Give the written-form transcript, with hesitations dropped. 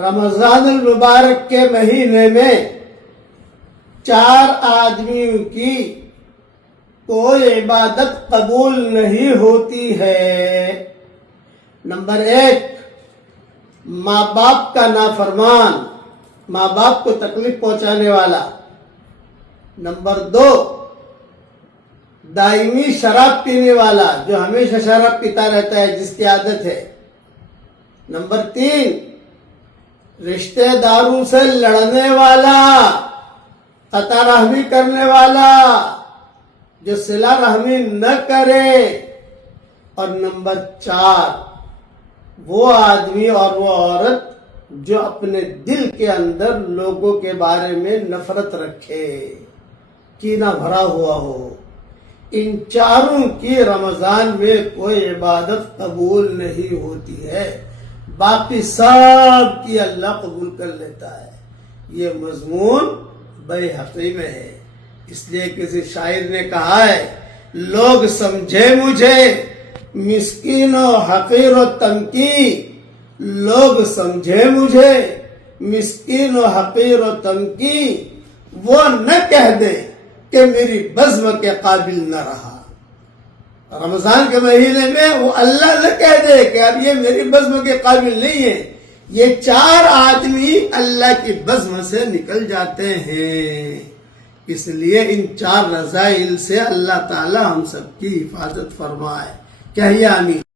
رمضان المبارک کے مہینے میں 4 آدمیوں کی کوئی عبادت قبول نہیں ہوتی ہے۔ نمبر 1، ماں باپ کا نافرمان، ماں باپ کو تکلیف پہنچانے والا۔ نمبر 2، دائمی شراب پینے والا، جو ہمیشہ شراب پیتا رہتا ہے، جس کی عادت ہے۔ نمبر 3، رشتہ داروں سے لڑنے والا، قطع رحمی کرنے والا، جو صلہ رحمی نہ کرے۔ اور نمبر 4، وہ آدمی اور وہ عورت جو اپنے دل کے اندر لوگوں کے بارے میں نفرت رکھے، کینہ بھرا ہوا ہو۔ ان چاروں کی رمضان میں کوئی عبادت قبول نہیں ہوتی ہے، باقی سب کی اللہ قبول کر لیتا ہے۔ یہ مضمون بیہقی میں ہے۔ اس لیے کسی شاعر نے کہا ہے، لوگ سمجھے مجھے مسکین و حقیر و تنکی، لوگ سمجھے مجھے مسکین و حقیر و تنکی، وہ نہ کہہ دے کہ میری بزم کے قابل نہ رہا۔ رمضان کے مہینے میں وہ اللہ نہ کہہ دے کہ اب یہ میری بزم کے قابل نہیں ہے۔ یہ 4 آدمی اللہ کی بزم سے نکل جاتے ہیں۔ اس لیے ان 4 رذائل سے اللہ تعالی ہم سب کی حفاظت فرمائے۔ کہیے آمین۔